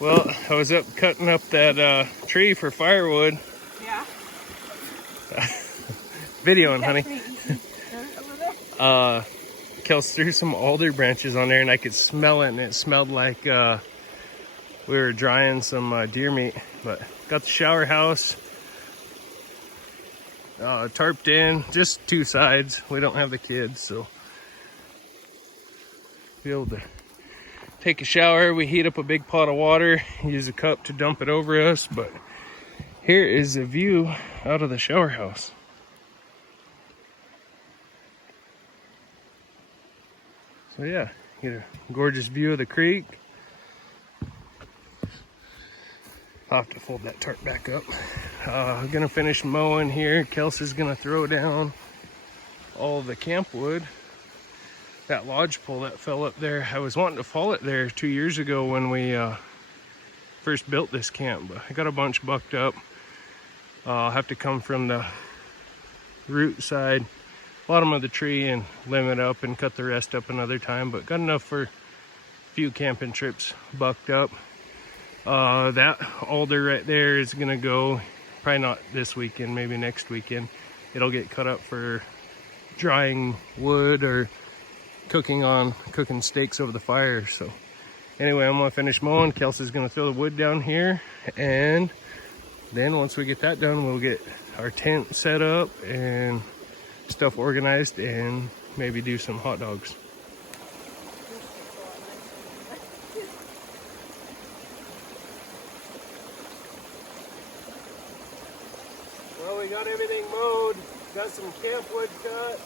Well, I was up cutting up that tree for firewood. Yeah. Videoing, honey. Kels threw some alder branches on there and I could smell it, and it smelled like we were drying some deer meat. But got the shower house tarped in, just two sides. We don't have the kids, so be able to take a shower. We heat up a big pot of water, use a cup to dump it over us. But here is a view out of the shower house. So yeah, get a gorgeous view of the creek. I'll have to fold that tarp back up. I'm gonna finish mowing here. Kelsey's gonna throw down all the camp wood. That lodge pole that fell up there, I was wanting to fall it there 2 years ago when we first built this camp, but I got a bunch bucked up. I'll have to come from the root side, bottom of the tree, and limb it up and cut the rest up another time, but got enough for a few camping trips bucked up. That alder right there is gonna go, probably not this weekend, maybe next weekend. It'll get cut up for drying wood or cooking steaks over the fire. So anyway, I'm gonna finish mowing. Kelsey's gonna throw the wood down here, and then once we get that done, we'll get our tent set up and stuff organized and maybe do some hot dogs. Well, we got everything mowed, got some camp wood cut.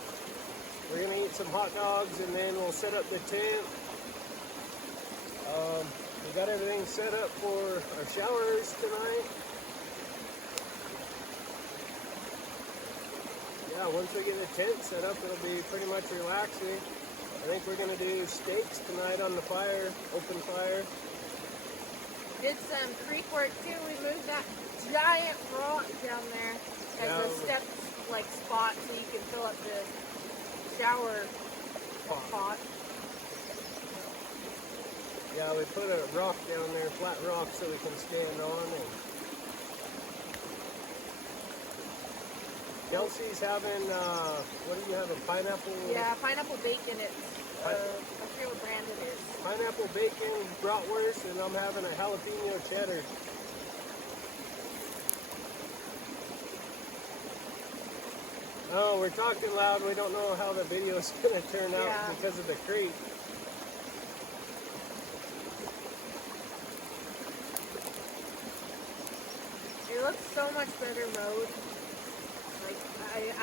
We're gonna eat some hot dogs and then we'll set up the tent. We got everything set up for our showers tonight. Yeah, once we get the tent set up, it'll be pretty much relaxing. I think we're gonna do steaks tonight on the fire, open fire. Did some creek work too. We moved that giant rock down there as a step like spot so you can fill up the shower pot. Yeah, we put a rock down there, flat rock, so we can stand on. And Kelsey's having, what do you have, a pineapple? Yeah, pineapple bacon. I forget what brand it is. Pineapple bacon, bratwurst, and I'm having a jalapeno cheddar. Oh, we're talking loud. We don't know how the video's going to turn out because of the creek. It looks so much better mowed. Like,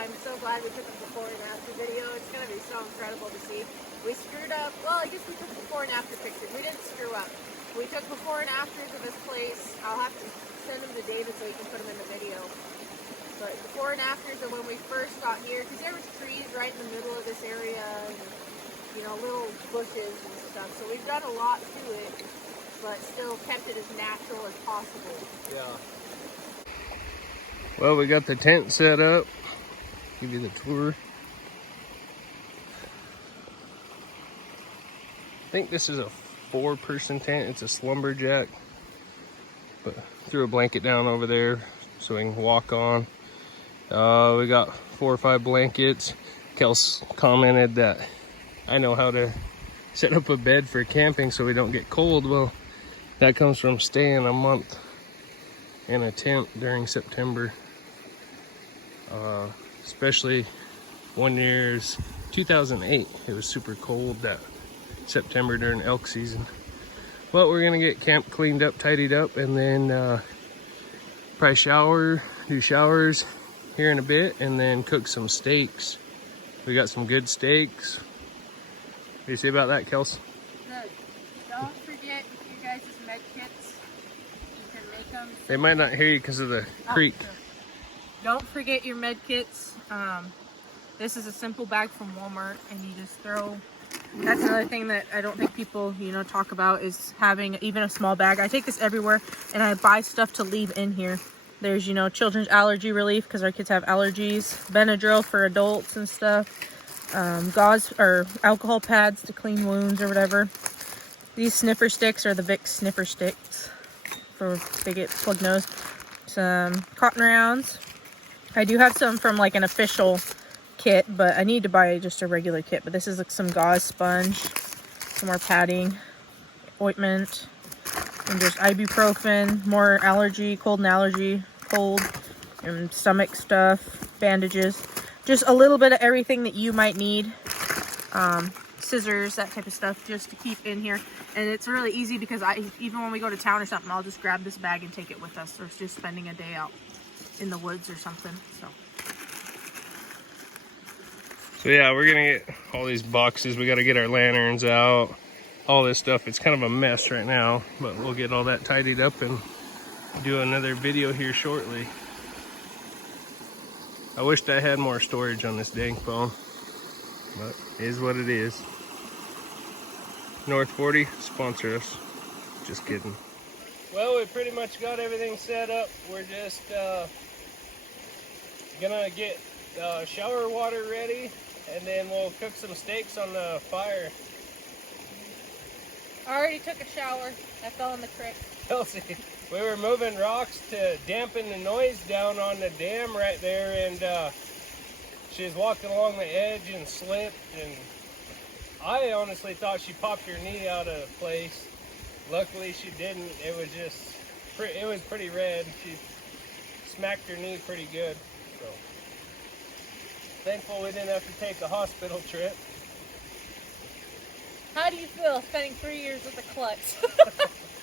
I'm so glad we took a before and after video. It's going to be so incredible to see. We screwed up. Well, I guess we took before and after pictures. We didn't screw up. We took before and afters of this place. I'll have to send them to David so he can put them in the video. But before and afters of when we first got here, because there was trees right in the middle of this area, and, you know, little bushes and stuff. So we've done a lot to it, but still kept it as natural as possible. Yeah. Well, we got the tent set up. Give you the tour. I think this is a 4-person tent. It's a slumberjack, but threw a blanket down over there so we can walk on. We got 4 or 5 blankets. Kels commented that I know how to set up a bed for camping so we don't get cold. Well, that comes from staying a month in a tent during September. Especially one year's 2008. It was super cold that September during elk season. But we're gonna get camp cleaned up, tidied up, and then probably do showers here in a bit, and then cook some steaks. We got some good steaks. What do you say about that, Kels? Good. Don't forget you guys' med kits. You can make them. They might not hear you because of the creek. Sure. Don't forget your med kits. This is a simple bag from Walmart, and you just throw. That's another thing that I don't think people, talk about, is having even a small bag. I take this everywhere, and I buy stuff to leave in here. There's, children's allergy relief because our kids have allergies, Benadryl for adults and stuff, gauze or alcohol pads to clean wounds or whatever. These sniffer sticks are the Vicks sniffer sticks. for if they get plug nose. Some cotton rounds. I do have some from like an official kit, but I need to buy just a regular kit. But this is like some gauze sponge, some more padding, ointment, and just ibuprofen, more allergy, cold, and stomach stuff, bandages, just a little bit of everything that you might need. Scissors, that type of stuff, just to keep in here. And it's really easy because even when we go to town or something, I'll just grab this bag and take it with us, or it's just spending a day out in the woods or something. So yeah, we're gonna get all these boxes. We got to get our lanterns out, all this stuff. It's kind of a mess right now, but we'll get all that tidied up and do another video here shortly. I wished I had more storage on this dang phone, but it is what it is. North 40, sponsor us. Just kidding. Well, we pretty much got everything set up. We're just gonna get shower water ready, and then we'll cook some steaks on the fire. I already took a shower. I fell in the creek. Kelsey, we were moving rocks to dampen the noise down on the dam right there, and she was walking along the edge and slipped, and I honestly thought she popped her knee out of place. Luckily she didn't. It was just, it was pretty red. She smacked her knee pretty good. So thankful we didn't have to take a hospital trip. How do you feel spending 3 years with a clutch?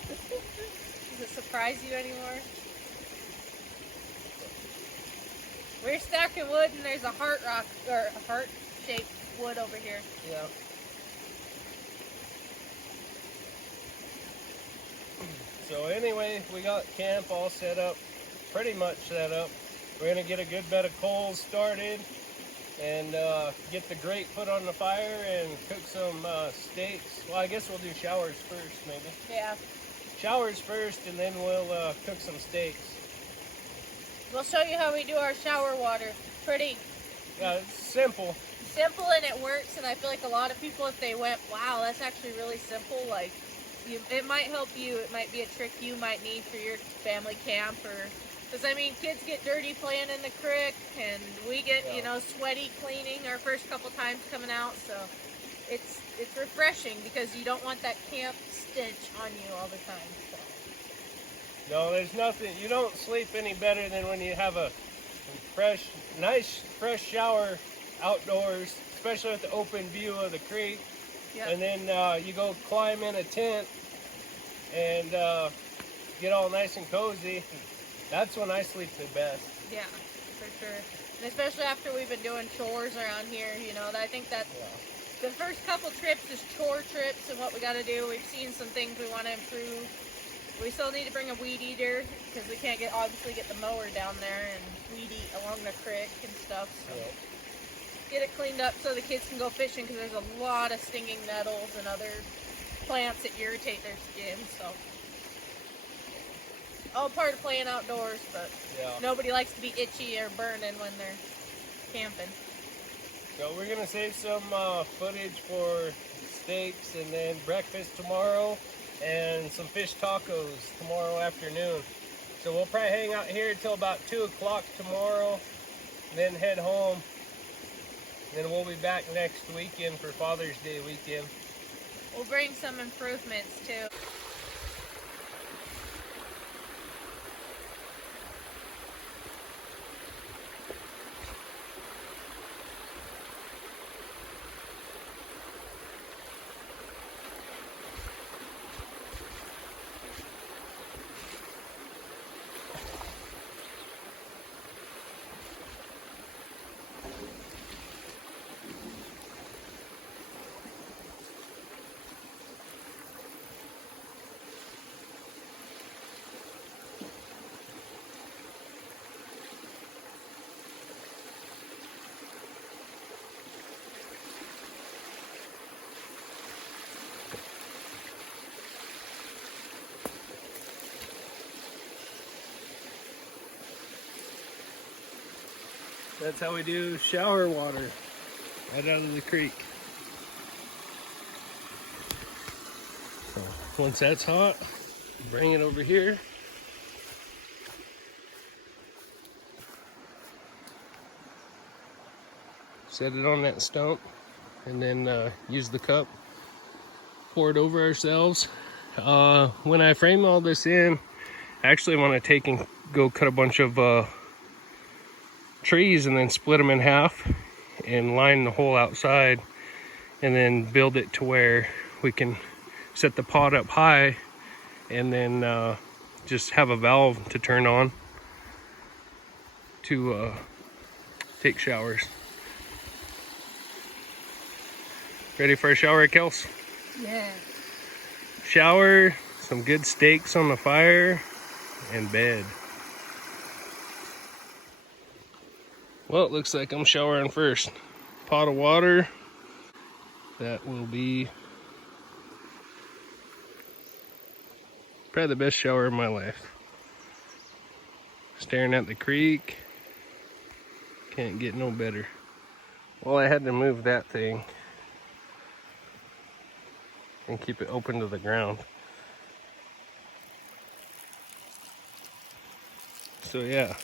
Does it surprise you anymore? We're stacking wood and there's a heart rock, or a heart-shaped wood over here. Yeah. So anyway, we got camp all set up, pretty much set up. We're gonna get a good bed of coals started and get the grate put on the fire and cook some steaks. Well, I guess we'll do showers first, maybe. Yeah. Showers first, and then we'll cook some steaks. We'll show you how we do our shower water. Pretty It's simple. simple, and it works. And I feel like a lot of people, if they went, wow, that's actually really simple, like, it might help you. It might be a trick you might need for your family camp, or because I mean, kids get dirty playing in the creek, and we get you know, sweaty cleaning our first couple times coming out. So it's refreshing because you don't want that camp stench on you all the time. So. No, there's nothing. You don't sleep any better than when you have a nice fresh shower outdoors, especially with the open view of the creek. Yep. And then you go climb in a tent and get all nice and cozy. That's when I sleep the best. Yeah, for sure. And especially after we've been doing chores around here, you know, I think that's the first couple trips is chore trips and what we got to do. We've seen some things we want to improve. We still need to bring a weed eater because we can't obviously get the mower down there and weed eat along the creek and stuff. So. Get it cleaned up so the kids can go fishing, because there's a lot of stinging nettles and other plants that irritate their skin. So all part of playing outdoors, but nobody likes to be itchy or burning when they're camping. So we're gonna save some footage for steaks, and then breakfast tomorrow, and some fish tacos tomorrow afternoon. So we'll probably hang out here until about 2 o'clock tomorrow, then head home. Then we'll be back next weekend for Father's Day weekend. We'll bring some improvements too. That's how we do shower water, right out of the creek. So once that's hot, bring it over here, set it on that stump, and then use the cup, pour it over ourselves. When I frame all this in, I actually want to take and go cut a bunch of trees and then split them in half and line the hole outside, and then build it to where we can set the pot up high and then just have a valve to turn on to take showers. Ready for a shower, Kels? Yeah. Shower, some good steaks on the fire, and bed. Well, it looks like I'm showering first. Pot of water. That will be probably the best shower of my life. Staring at the creek. Can't get no better. Well, I had to move that thing and keep it open to the ground. So yeah.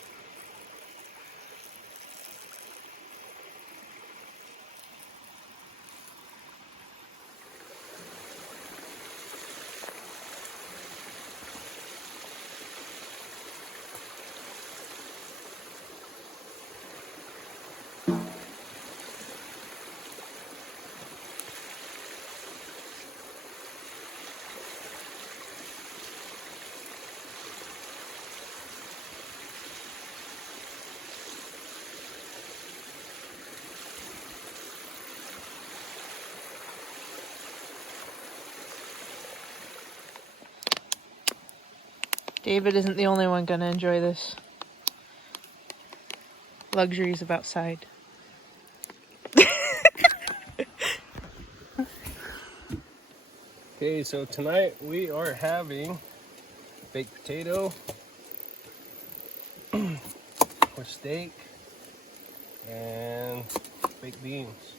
David isn't the only one gonna enjoy this. Luxuries of outside. Okay, so tonight we are having baked potato with steak and baked beans.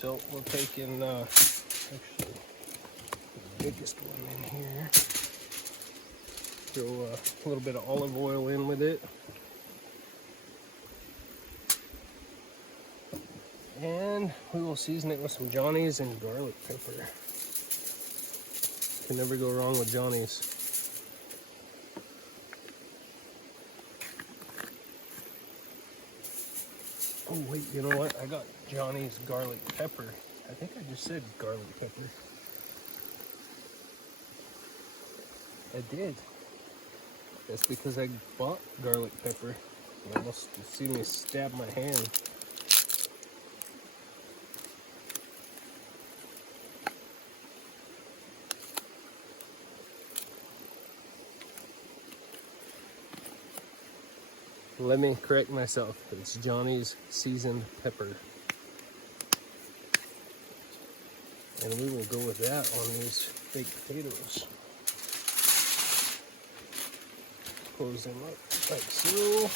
So we'll take in actually the biggest one in here. Throw a little bit of olive oil in with it. And we will season it with some Johnny's and garlic pepper. Can never go wrong with Johnny's. Oh wait, you know what? I got Johnny's garlic pepper. I think I just said garlic pepper. I did. That's because I bought garlic pepper. You almost see me stab my hand. Let me correct myself. It's Johnny's seasoned pepper. And we will go with that on these baked potatoes. Close them up like so.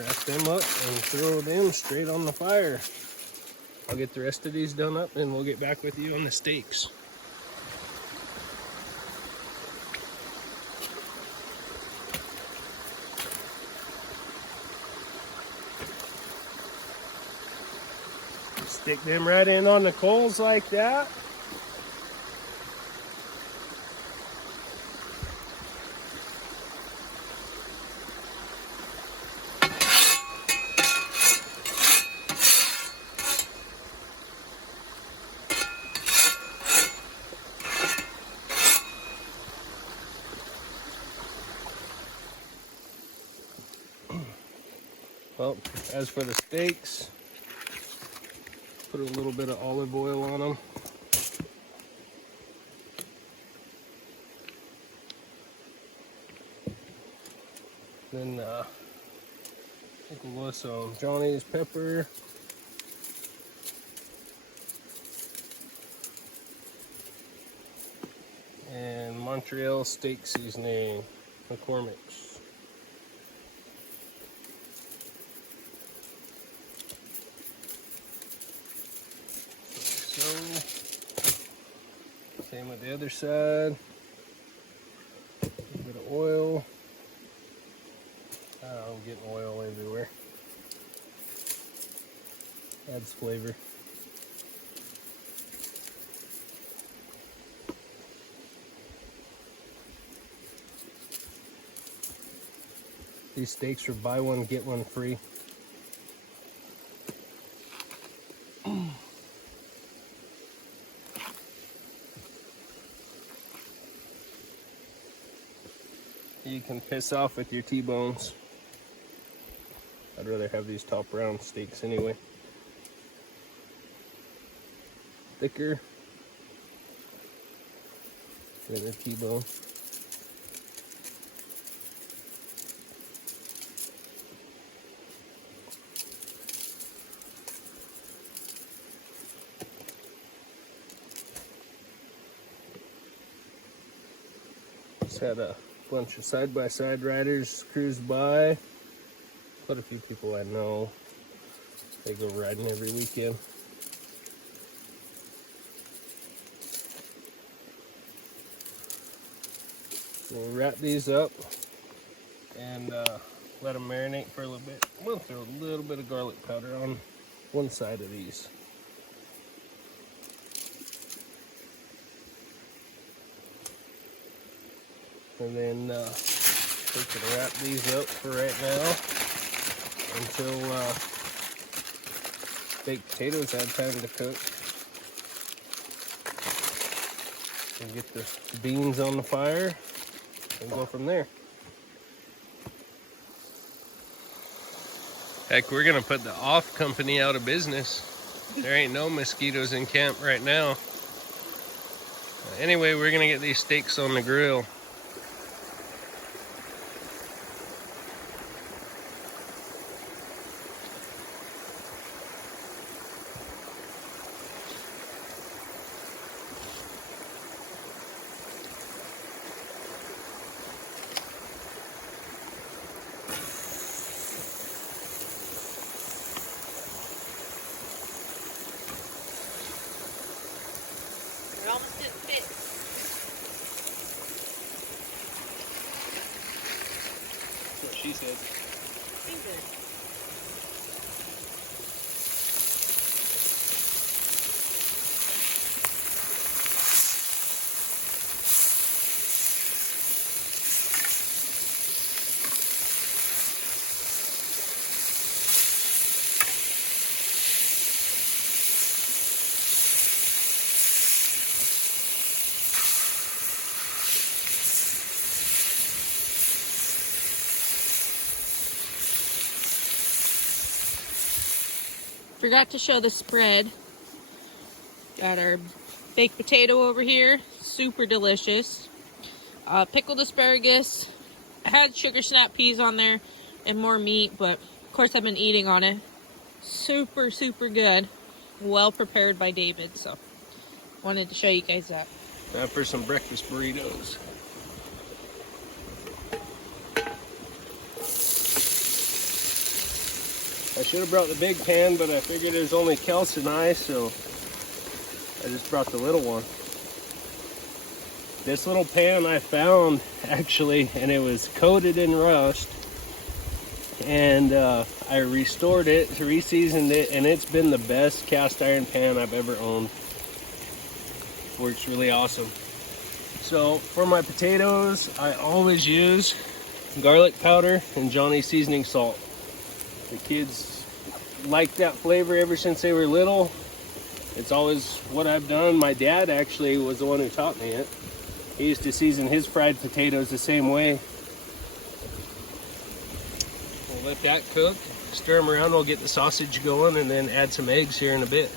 Wrap them up and throw them straight on the fire. I'll get the rest of these done up and we'll get back with you on the steaks. Stick them right in on the coals like that. Well, as for the steaks, put a little bit of olive oil on them. Then I think we'll go with some Johnny's pepper. And Montreal steak seasoning, McCormick's. Same with the other side. oil. I'm getting oil everywhere. Adds flavor. These steaks are buy one, get one free. You can piss off with your T-bones. I'd rather have these top round steaks anyway. Thicker than a T-bone. Just had a bunch of side-by-side riders cruise by. Quite a few people I know. They go riding every weekend. We'll wrap these up and let them marinate for a little bit. We'll throw a little bit of garlic powder on one side of these. And then we can wrap these up for right now until baked potatoes have time to cook. And get the beans on the fire and go from there. Heck, we're gonna put the off company out of business. There ain't no mosquitoes in camp right now. Anyway, we're gonna get these steaks on the grill. It almost didn't fit. That's what she said. Forgot to show the spread. Got our baked potato over here, super delicious. Pickled asparagus, had sugar snap peas on there and more meat, but of course I've been eating on it. Super, super good. Well prepared by David, so wanted to show you guys that. Now for some breakfast burritos. I should have brought the big pan, but I figured there's only Kels and I, so I just brought the little one. This little pan I found, actually, and it was coated in rust. And I restored it, re-seasoned it, and it's been the best cast iron pan I've ever owned. Works really awesome. So for my potatoes, I always use garlic powder and Johnny seasoning salt. The kids like that flavor ever since they were little. It's always what I've done. My dad actually was the one who taught me it. He used to season his fried potatoes the same way. We'll let that cook, stir them around, we'll get the sausage going, and then add some eggs here in a bit.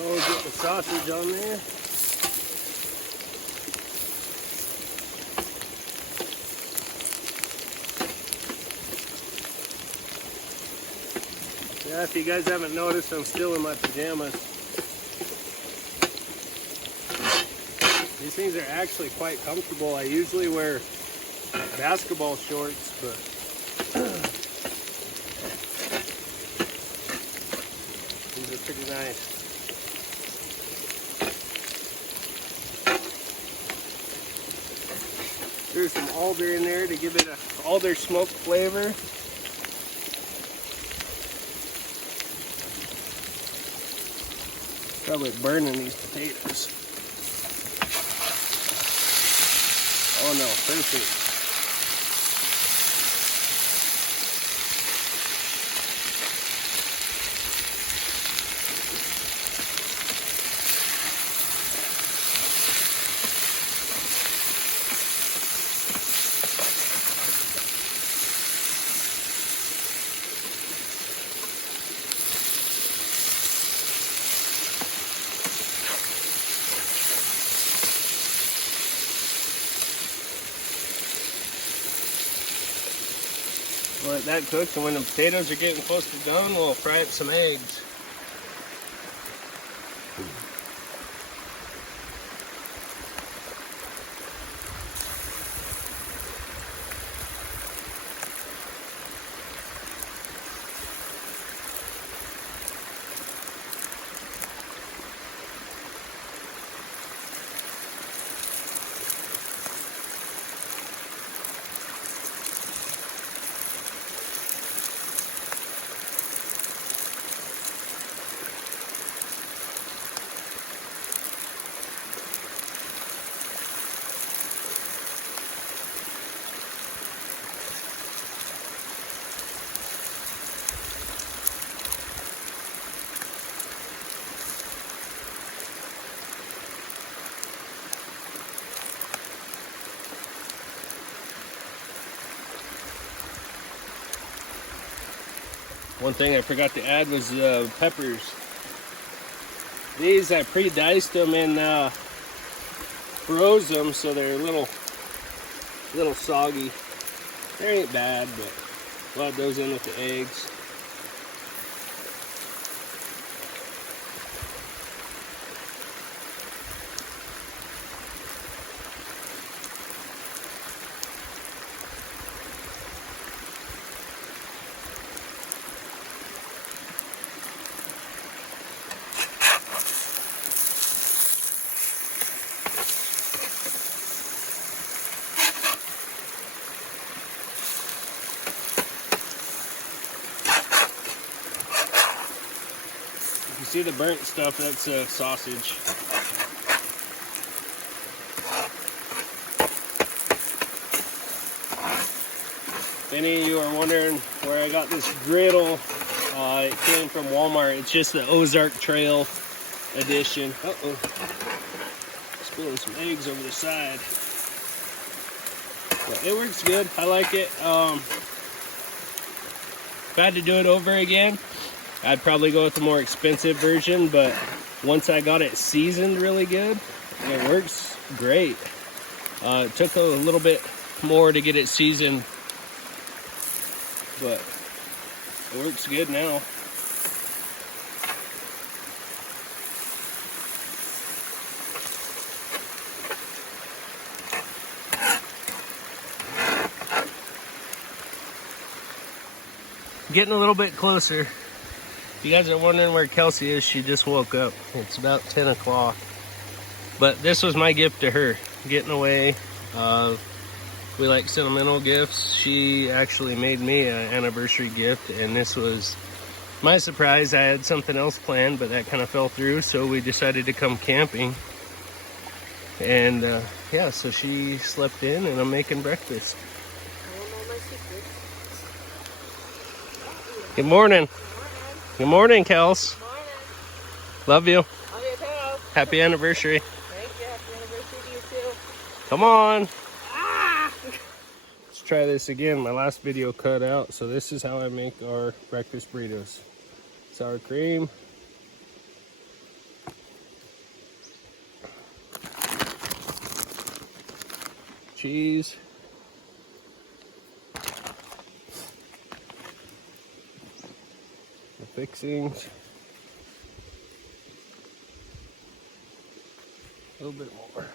We'll get the sausage on there. Yeah, if you guys haven't noticed, I'm still in my pajamas. These things are actually quite comfortable. I usually wear basketball shorts, but these are pretty nice. Threw some alder in there to give it a alder smoke flavor. Probably burning these potatoes. Oh no, perfect. Let that cook, and when the potatoes are getting close to done, we'll fry up some eggs. One thing I forgot to add was peppers. These I pre-diced them and froze them so they're a little soggy. They ain't bad, but we'll add those in with the eggs. You see the burnt stuff, that's sausage. If any of you are wondering where I got this griddle, it came from Walmart. It's just the Ozark Trail edition. Uh-oh. Spilling some eggs over the side. But it works good. I like it. If I had to do it over again, I'd probably go with the more expensive version, but once I got it seasoned really good, it works great. It took a little bit more to get it seasoned, but it works good now. Getting a little bit closer. If you guys are wondering where Kelsey is, she just woke up. It's about 10 o'clock. But this was my gift to her, getting away. We like sentimental gifts. She actually made me an anniversary gift, and this was my surprise. I had something else planned, but that kind of fell through, so we decided to come camping. And yeah, so she slept in, and I'm making breakfast. Good morning. Good morning, Kels. Morning. Love you. Love you too. Happy anniversary. Thank you. Happy anniversary to you too. Come on. Ah! Let's try this again. My last video cut out. So this is how I make our breakfast burritos. Sour cream. Cheese. The fixings. A little bit more.